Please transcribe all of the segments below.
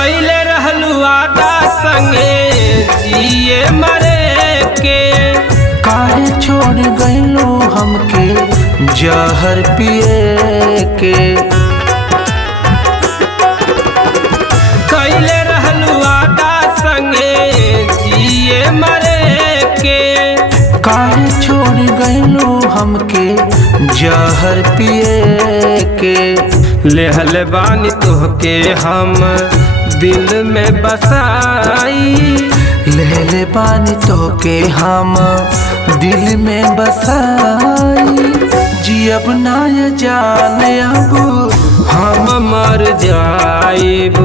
कैले रहलू वादा संगे जिए मरे के, काहे छोड़ गइलू हमके जहर पिए के। कैले रहलू वादा संगे जिए मरे के, काहे छोड़ गइलू हमके जहर पिए के। लेहल बानी तोहके हम दिल में बसाई, लेले बानी तोके हम दिल में बसाई। जियब ना ये जान अब हम मर जाइब,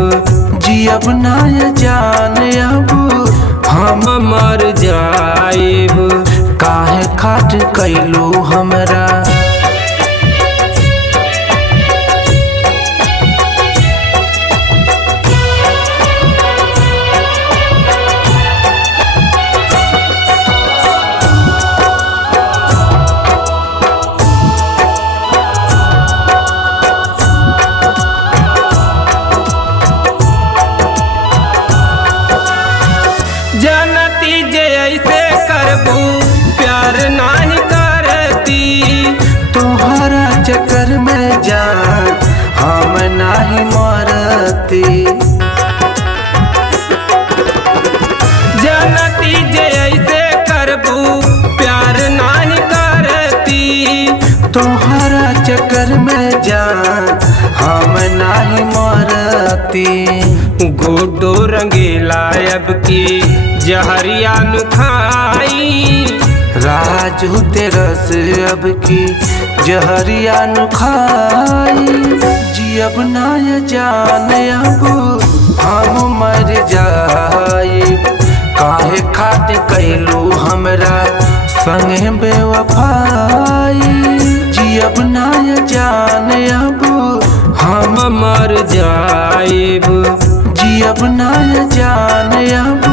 जियब ना ये जान अब हम मर जाइब। काहे खाट कैलू हमरा जनती जे ऐसे करबू प्यार नहीं करती, तोहरा चक्कर में जान हम नहीं मरती। जनती जे ऐसे करबू प्यार नहीं करती, तोहरा चक्कर में जान हम नहीं मरती। गोडो रंगीला अब की जहरिया नु खाई, राजू तेरस अब की जहरिया नु खाई। जियब ना ये जान अब हम मर जाई। काहे खाट कैलू हमरा संगे बेवफाई। जियब ना ये जान अब हम मर जाइब, जियब ना ये जान अब